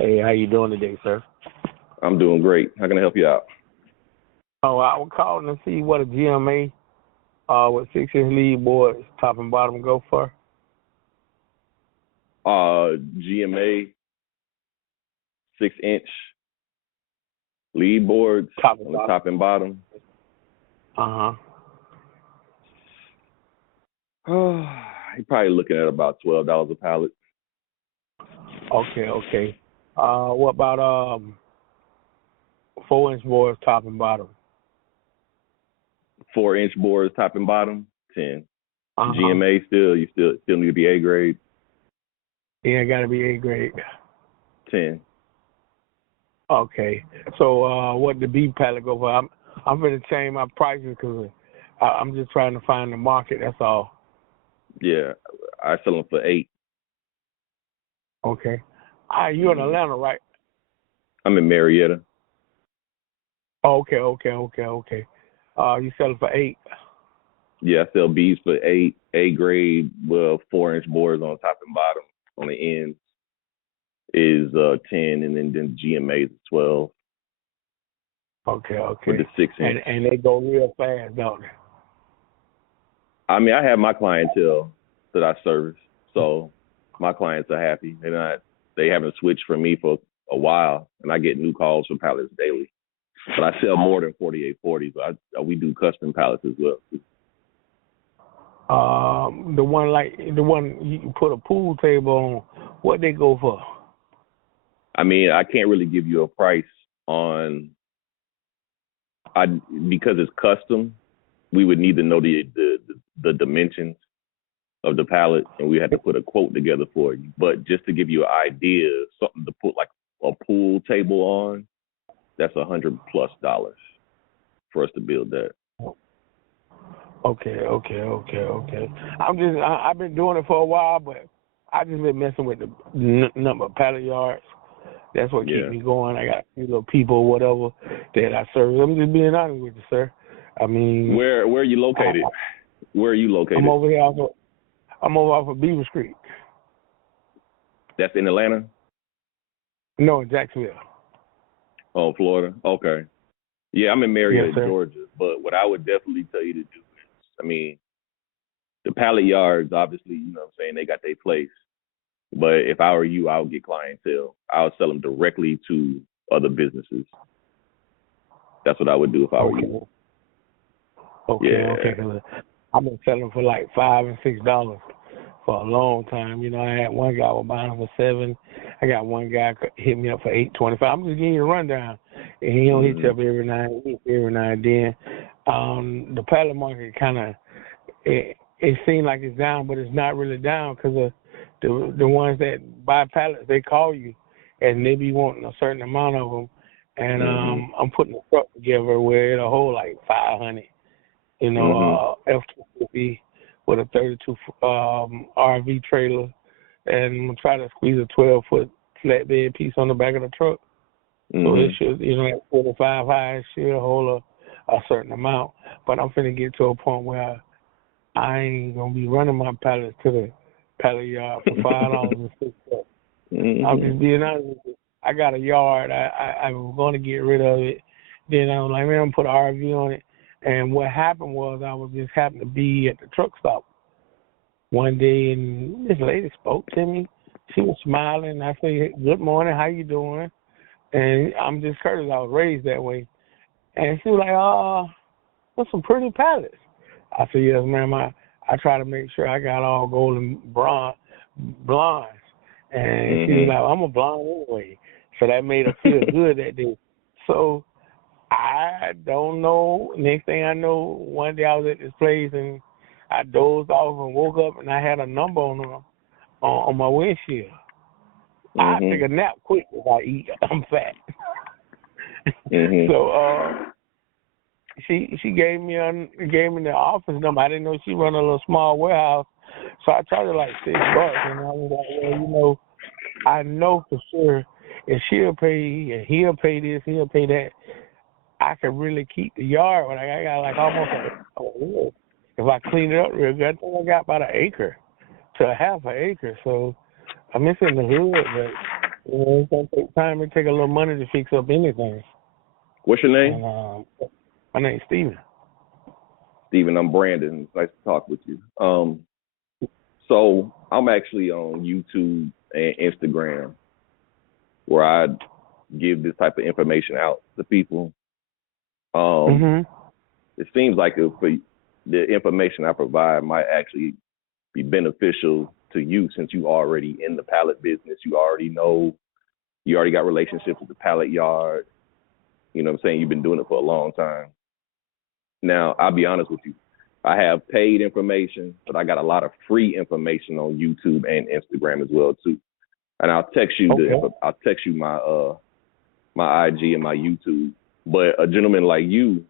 Hey, how you doing today, sir? I'm doing great. How can I help you out? Oh, I was calling to see what a GMA with 6-inch lead boards, top and bottom, go for. GMA 6-inch lead boards Top on and the bottom. top and bottom. Uh-huh. You're probably looking at about $12 a pallet. Okay. What about 4-inch boards, top and bottom? 4-inch boards, top and bottom, 10. Uh-huh. GMA you still need to be A grade, Yeah, got to be A grade. 10. Okay. So what the B pallet go for? I'm going to change my prices because I'm just trying to find the market. That's all. Yeah, I sell them for 8. Okay. You're in Atlanta, right? I'm in Marietta. Okay. You sell it for 8. Yeah, I sell B's for 8, A grade, 4-inch boards on top and bottom. On the ends is 10, and then GMA is 12. Okay. With the 6-inch. And they go real fast, don't they? I mean, I have my clientele that I service, so my clients are happy. They haven't switched from me for a while, and I get new calls for pallets daily. But I sell more than 4840, so we do custom pallets as well. The one you put a pool table on, what they go for? I mean, I can't really give you a price on because it's custom. We would need to know the dimensions of the pallet, and we had to put a quote together for you. But just to give you an idea, something to put like a pool table on, that's $100+ for us to build that. Okay. I've been doing it for a while, but I just been messing with the number of pallet yards. That's what keeps me going. I got a few little people, whatever, that I serve. I'm just being honest with you, sir. I mean, where are you located? Where are you located? I'm over here off of Beaver Street. That's in Atlanta? No, in Jacksonville. Oh, Florida. Okay. Yeah, I'm in Marietta, Yes, Georgia. But what I would definitely tell you to do is, I mean, the pallet yards, obviously, you know what I'm saying, they got their place. But if I were you, I would get clientele. I would sell them directly to other businesses. That's what I would do if I were you. Okay. Cause I've been selling for like $5 and $6 for a long time. You know, I had one guy was buying them for $7. I got one guy hit me up for $8.25. I'm just giving you a rundown, and he don't hit you up every now and then. The pallet market kind of it seems like it's down, but it's not really down because of the ones that buy pallets. They call you, and they be wanting a certain amount of them. And I'm putting a truck together where it'll hold like 500. You know, F-250 with a 32 RV trailer, and I'm gonna try to squeeze a 12-foot flatbed piece on the back of the truck. So it should, at 45 high, it should hold a certain amount. But I'm finna get to a point where I ain't gonna be running my pallets to the pallet yard for $5 and $6. I'm just being honest with you. I got a yard. I was gonna get rid of it. Then I was like, man, I'm gonna put an RV on it. And what happened was I was just happened to be at the truck stop one day, and this lady spoke to me. She was smiling. I said, good morning, how you doing? And I'm just courteous. I was raised that way. And she was like, what's some pretty pallets? I said, yes, ma'am. I try to make sure I got all gold and blondes. And she was like, I'm a blonde anyway. So that made her feel good that day. So I don't know. Next thing I know, one day I was at this place and I dozed off and woke up and I had a number on my windshield. I take a nap quick if I eat. I'm fat. So she gave me the office number. I didn't know she run a little small warehouse, so I charged her like $6, and I was like, well, I know for sure if she'll pay and he'll pay this, he'll pay that, I could really keep the yard. But I got like almost if I clean it up real good, I think I got about an acre to a half an acre. So I'm in the hood, but You know, it's gonna take time. It take a little money to fix up anything. What's your name? And my name's Steven. Steven, I'm Brandon. It's nice to talk with you. So I'm actually on YouTube and Instagram where I give this type of information out to people. It seems like if the information I provide might actually be beneficial to you since you already in the pallet business. You already got relationships with the pallet yard. You know what I'm saying? You've been doing it for a long time. Now, I'll be honest with you. I have paid information, but I got a lot of free information on YouTube and Instagram as well too. And I'll text you my IG and my YouTube. But a gentleman like you,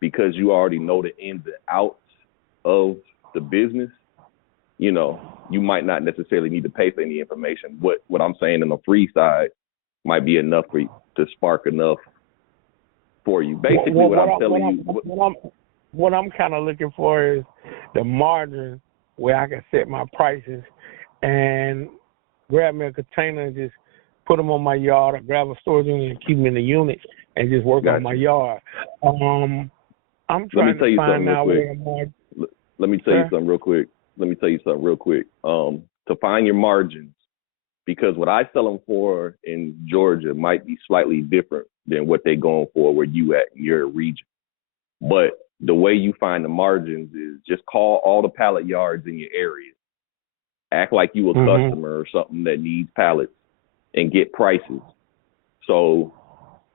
because you already know the ins and outs of the business, you know, you might not necessarily need to pay for any information. What I'm saying on the free side might be enough for you to spark enough for you. Basically, what I'm kind of looking for is the margin where I can set my prices and grab me a container and just put them on my yard, or grab a storage unit and keep them in the unit and just work on my yard. I'm trying to find out where Let me tell you something real quick. To find your margins, because what I sell them for in Georgia might be slightly different than what they're going for where you at in your region. But the way you find the margins is just call all the pallet yards in your area. Act like you a customer or something that needs pallets and get prices. So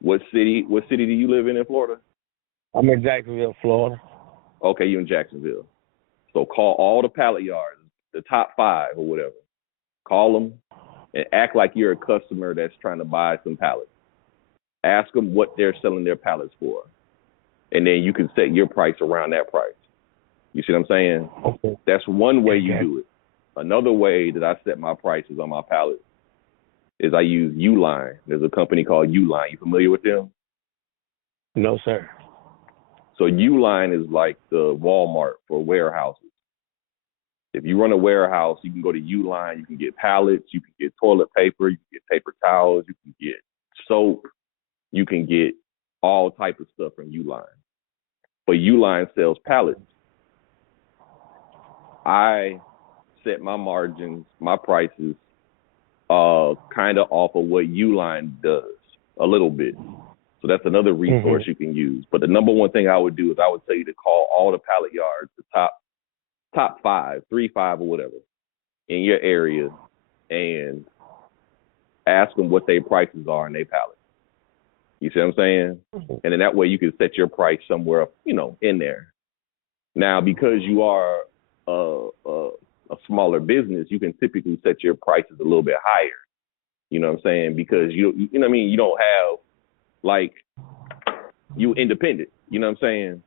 what city do you live in Florida? I'm in Jacksonville, Florida. Okay, you in Jacksonville. So call all the pallet yards, the top 5 or whatever. Call them and act like you're a customer that's trying to buy some pallets. Ask them what they're selling their pallets for. And then you can set your price around that price. You see what I'm saying? Okay. That's one way you do it. Another way that I set my prices on my pallets is I use Uline. There's a company called Uline. You familiar with them? No, sir. So Uline is like the Walmart for warehouses. If you run a warehouse, you can go to Uline. You can get pallets. You can get toilet paper. You can get paper towels. You can get soap. You can get all type of stuff from Uline. But Uline sells pallets. I set my margins, my prices, kind of off of what Uline does a little bit. So that's another resource you can use. But the number one thing I would do is I would tell you to call all the pallet yards, the top 5, 3, 5 or whatever in your area, and ask them what their prices are in their pallets. You see what I'm saying? And then that way you can set your price somewhere, in there. Now, because you are a smaller business, you can typically set your prices a little bit higher. You know what I'm saying? Because you know what I mean? You don't have, like, you independent. You know what I'm saying?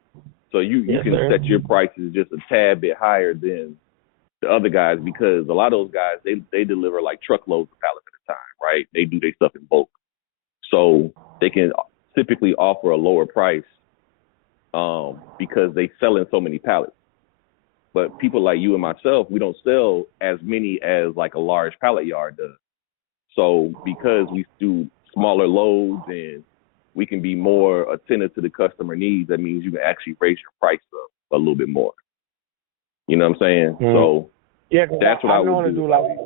So you can set your prices just a tad bit higher than the other guys, because a lot of those guys, they deliver like truckloads of pallets at a time, right? They do their stuff in bulk. So they can typically offer a lower price because they sell in so many pallets. But people like you and myself, we don't sell as many as like a large pallet yard does. So because we do smaller loads and we can be more attentive to the customer needs, that means you can actually raise your price up a little bit more. You know what I'm saying? So that's what I would do. Like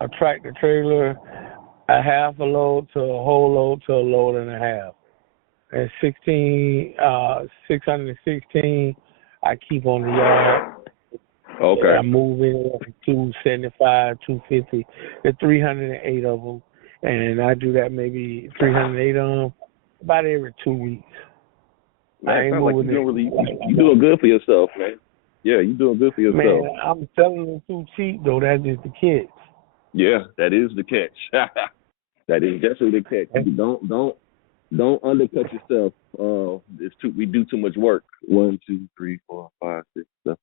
a tractor trailer, a half a load to a whole load to a load and a half. And 616 I keep on the yard. Okay. I move in 275, 250. There's 308 of them. And I do that maybe 308 of them about every 2 weeks. Man, I ain't moving like you're doing good for yourself, man. Yeah, you're doing good for yourself. Man, I'm selling them too cheap, though. That's just the catch. Yeah, that is the catch. That is definitely the catch. Don't undercut yourself. We do too much work. 1, 2, 3, 4, 5, 6, 7,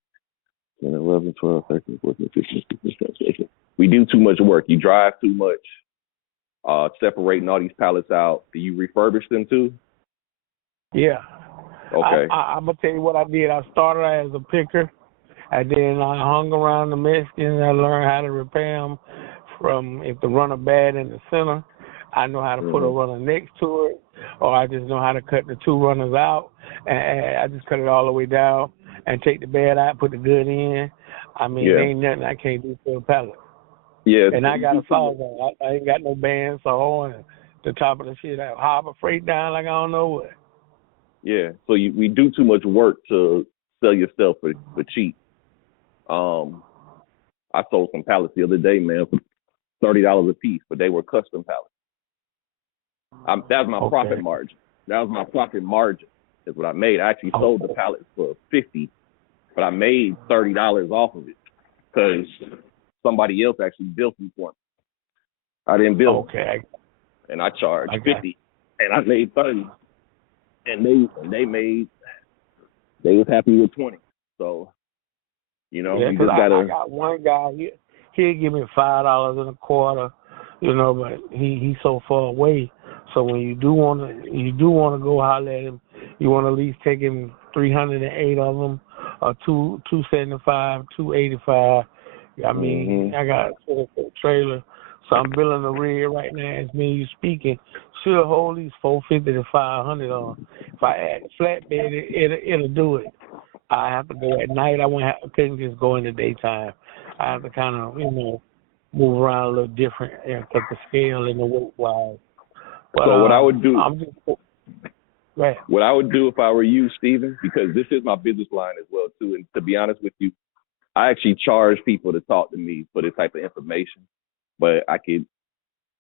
10, 11, 12, 13, 14, 15, 16, 17, 18. We do too much work. You drive too much. Separating all these pallets out. Do you refurbish them too? Yeah. Okay. I'm going to tell you what I did. I started as a picker, and then I hung around the Mexicans. I learned how to repair them from if the runner bad in the center, I know how to put a runner next to it, or I just know how to cut the two runners out, and I just cut it all the way down and take the bad out, put the good in. I mean, there ain't nothing I can't do for a pallet. Yeah. And I got a saw on. I ain't got no bandsaw on the top of the shit. I harbor freight down like I don't know what. Yeah. So we do too much work to sell yourself for cheap. I sold some pallets the other day, man, for $30 a piece, but they were custom pallets. That was my profit margin. That was my profit margin. Is what I made. I actually sold the pallets for $50, but I made $30 off of it because somebody else actually built them for me. I didn't build them, and I charged $50, and I made $30, and they was happy with $20. So, you know, you just gotta. I got one guy. He'll give me $5.25, you know, but he's so far away. So when you do want to go holler at him, you want to at least take him 308 of them, or 275, 285. I mean, I got a trailer, so I'm building a rig right now. As me you speaking, should hold these 450 to 500 on. If I add a flatbed, it'll do it. I have to go at night. I couldn't just go in the daytime. I have to kind of move around a little different because the scale and the weight wise. But, so what I would do, what I would do if I were you, Steven, because this is my business line as well too. And to be honest with you, I actually charge people to talk to me for this type of information. But I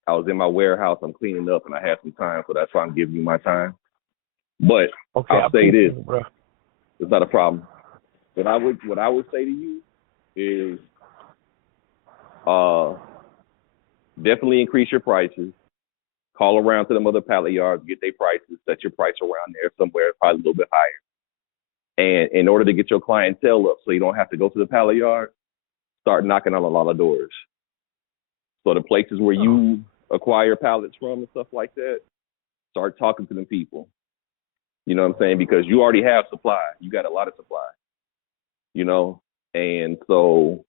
was in my warehouse, I'm cleaning up, and I have some time, so that's why I'm giving you my time. But I'll say this, it's not a problem. What I would say to you is definitely increase your prices. Call around to them other pallet yards, get their prices, set your price around there somewhere, probably a little bit higher. And in order to get your clientele up so you don't have to go to the pallet yard, start knocking on a lot of doors. So the places where you acquire pallets from and stuff like that, start talking to them people. You know what I'm saying? Because you already have supply. You got a lot of supply, you know? And so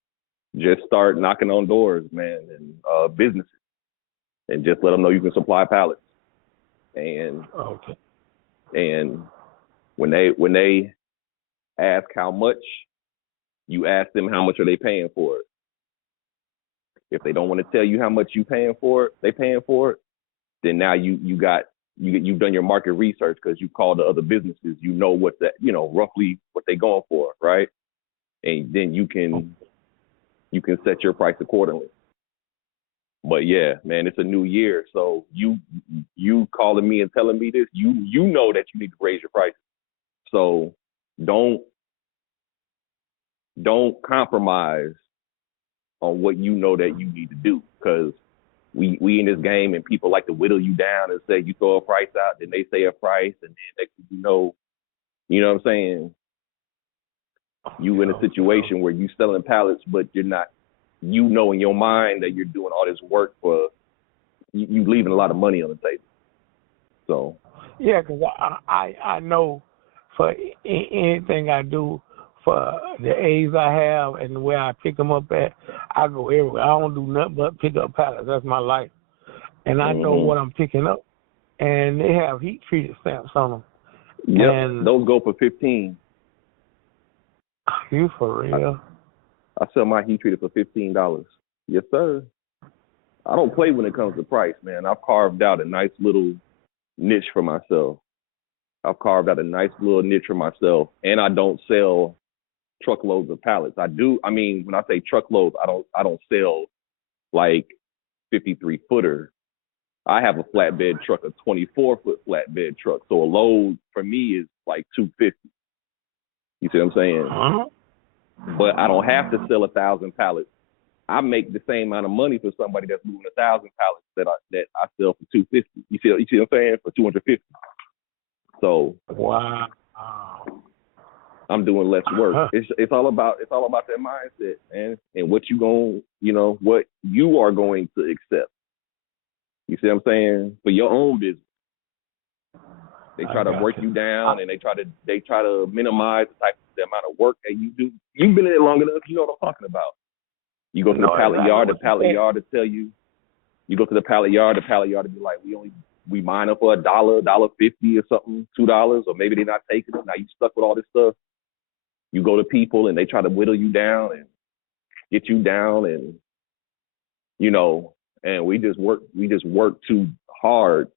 just start knocking on doors, man, and businesses. And just let them know you can supply pallets. And and when they ask how much, you ask them how much are they paying for it. If they don't want to tell you how much you paying for it, then now you've done your market research because you called the other businesses. You know what roughly what they're going for, right? And then you can set your price accordingly. But yeah, man, it's a new year. So you calling me and telling me this, you know that you need to raise your prices. So don't compromise on what you know that you need to do, because we in this game and people like to whittle you down and say you throw a price out, then they say a price, and then next thing you know what I'm saying? You in a situation where you selling pallets, but you're not. You know in your mind that you're doing all this work for you leaving a lot of money on the table. So yeah, because I know for anything I do, for the A's I have and where I pick them up at, I go everywhere. I don't do nothing but pick up pallets. That's my life, and I know what I'm picking up. And they have heat treated stamps on them. Yep, and those go for $15. You for real? I sell my heat treated for $15. Yes, sir. I don't play when it comes to price, man. I've carved out a nice little niche for myself. And I don't sell truckloads of pallets. I do. I mean, when I say truckloads, I don't sell like 53-footer. I have a flatbed truck, a 24-foot flatbed truck. So a load for me is like 250. You see what I'm saying? But I don't have to sell 1,000 pallets. I make the same amount of money for somebody that's moving 1,000 pallets that I sell for 250. You see what I'm saying? For 250. So wow, I'm doing less work. It's all about that mindset, man, and what what you are going to accept. You see what I'm saying? For your own business. They try to break you down, and they try to minimize the amount of work that you do. You've been in it long enough, you know what I'm talking about. You go to the No, pallet exactly yard, the what you pallet said. yard to tell you. You go to the pallet yard to be like, we mine up for $1.50 or something, $2, or maybe they're not taking it. Now you stuck with all this stuff. You go to people and they try to whittle you down and get you down, and and we just work too hard.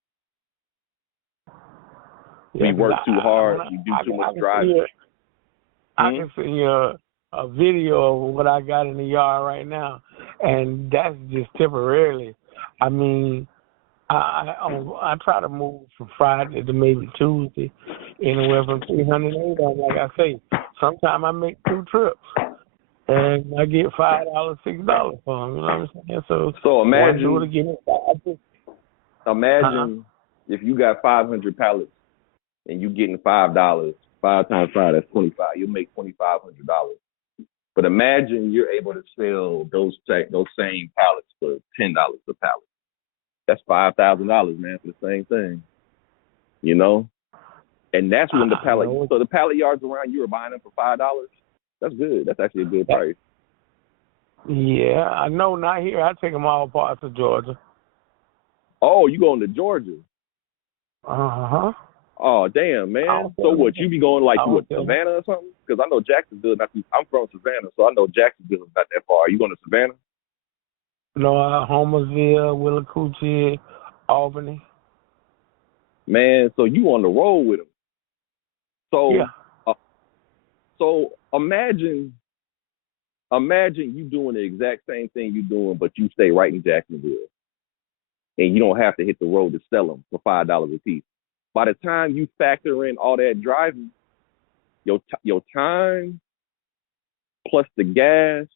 Yeah, We work too hard. I, We do I, too I much can driving. I can see a video of what I got in the yard right now, and that's just temporarily. I mean, I try to move from Friday to maybe Tuesday, anywhere from 300 to 800. Like I say, sometimes I make 2 trips, and I get $5, $6 for them. You know what I'm saying? So one do it again. Imagine if you got 500 pallets and you getting $5. 5 times 5, that's 25. You'll make $2,500. But imagine you're able to sell those same pallets for $10 a pallet. That's $5,000, man, for the same thing. And that's when the pallet yards around you are buying them for $5. That's good. That's actually a good price. Yeah, I know. Not here. I take them all parts of Georgia. Oh, you going to Georgia? Oh, damn, man. So what, you be going like Savannah or something? Because I know Jacksonville, I'm from Savannah, so I know Jacksonville is not that far. Are you going to Savannah? No, Homersville, Willacoochee, Albany. Man, so you on the road with them. So, yeah. So imagine you doing the exact same thing you're doing, but you stay right in Jacksonville. And you don't have to hit the road to sell them for $5 a piece. By the time you factor in all that driving, your time plus the gas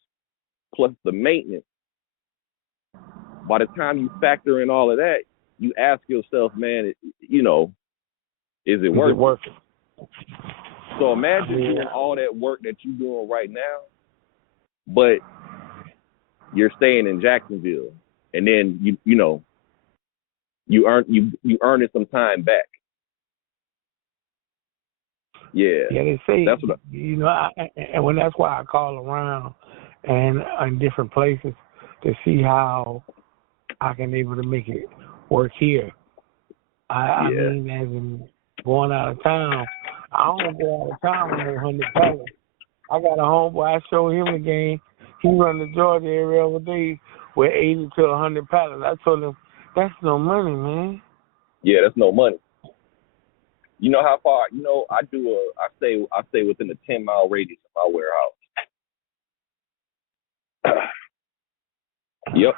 plus the maintenance, by the time you factor in all of that, you ask yourself, man, is it worth it? So imagine doing all that work that you're doing right now, but you're staying in Jacksonville, and then you earning some time back. Yeah, they say, that's what and when that's why I call around and in different places to see how I can able to make it work here. I mean, as in going out of town, I don't go out of town with no 100 pallets. I got a homeboy, I showed him the game. He run the Georgia area every day with 80 to 100 pallets. I told him, that's no money, man. Yeah, that's no money. You know how far? I stay within a 10-mile radius of my warehouse. Yep.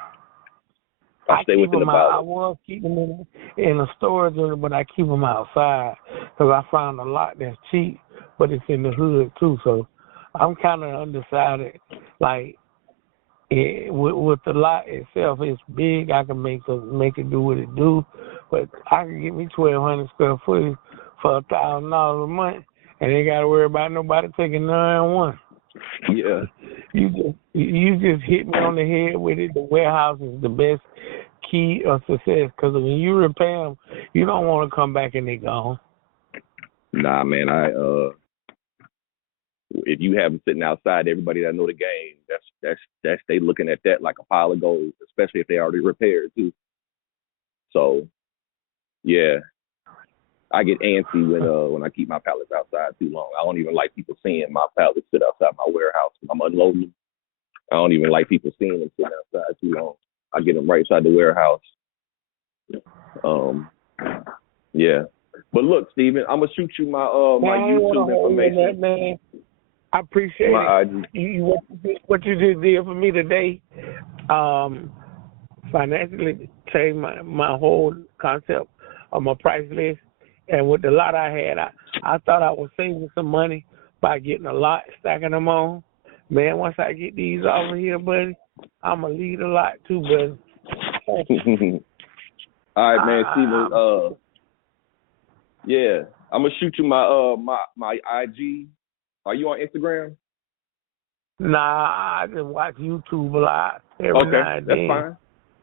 I stay within about. I was keeping them in a storage area, but I keep them outside because I found a lot that's cheap, but it's in the hood too. So I'm kind of undecided. Like with the lot itself, it's big. I can make it do what it do, but I can get me 1,200 square foot for $1,000 a month, and ain't got to worry about nobody taking none one. Yeah. You just hit me on the head with it. The warehouse is the best key of success because when you repair them, you don't want to come back and they gone. Nah, man. If you have them sitting outside, everybody that know the game, that's they looking at that like a pile of gold, especially if they already repaired too. So, yeah. I get antsy when I keep my pallets outside too long. I don't even like people seeing my pallets sit outside my warehouse when I'm unloading them. I don't even like people seeing them sit outside too long. I get them right inside the warehouse. Yeah. But look, Steven, I'm gonna shoot you my YouTube information. Man. I appreciate it. What you just did for me today. Financially changed my whole concept of my price list. And with the lot I had, I thought I was saving some money by getting a lot, stacking them on. Man, once I get these over here, buddy, I'm going to lead a lot too, buddy. All right, man, Steven. Yeah, I'm going to shoot you my IG. Are you on Instagram? Nah, I just watch YouTube a lot every now and then.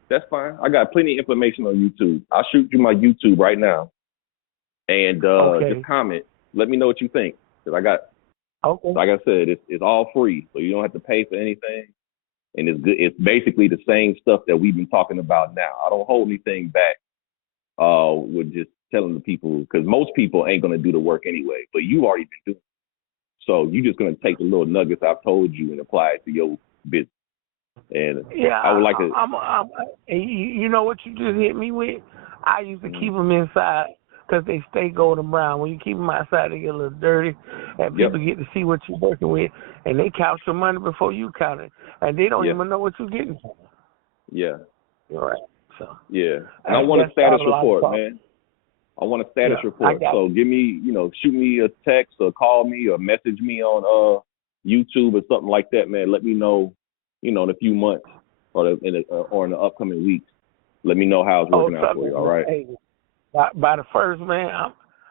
That's fine. I got plenty of information on YouTube. I'll shoot you my YouTube right now. And just comment. Let me know what you think. Because like I said, it's all free, so you don't have to pay for anything. and it's good. It's basically the same stuff that we've been talking about now. I don't hold anything back with just telling the people, because most people ain't going to do the work anyway, but you already been doing it. So you're just going to take the little nuggets I've told you and apply it to your business. And Yeah, I would like to. You know what you just hit me with? I used to keep them inside because they stay golden brown. When you keep them outside, they get a little dirty, and people get to see what you're working with, and they count your money before you count it, and they don't even know what you're getting. Yeah. You're right. So. Yeah, and I want a status report, man. I want a status report. So give me, shoot me a text or call me or message me on YouTube or something like that, man. Let me know, in a few months or in the upcoming weeks. Let me know how it's working out for you. All right. Hey, by the first, man,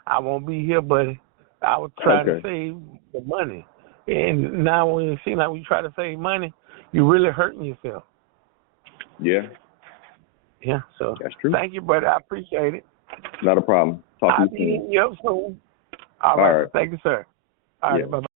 I won't be here, buddy. I was trying to save the money, and now when it seems like we try to save money, you're really hurting yourself. Yeah. Yeah. So that's true. Thank you, brother. I appreciate it. Not a problem. Talk to you soon. Yep. So, all right. Thank you, sir. All right. Bye-bye.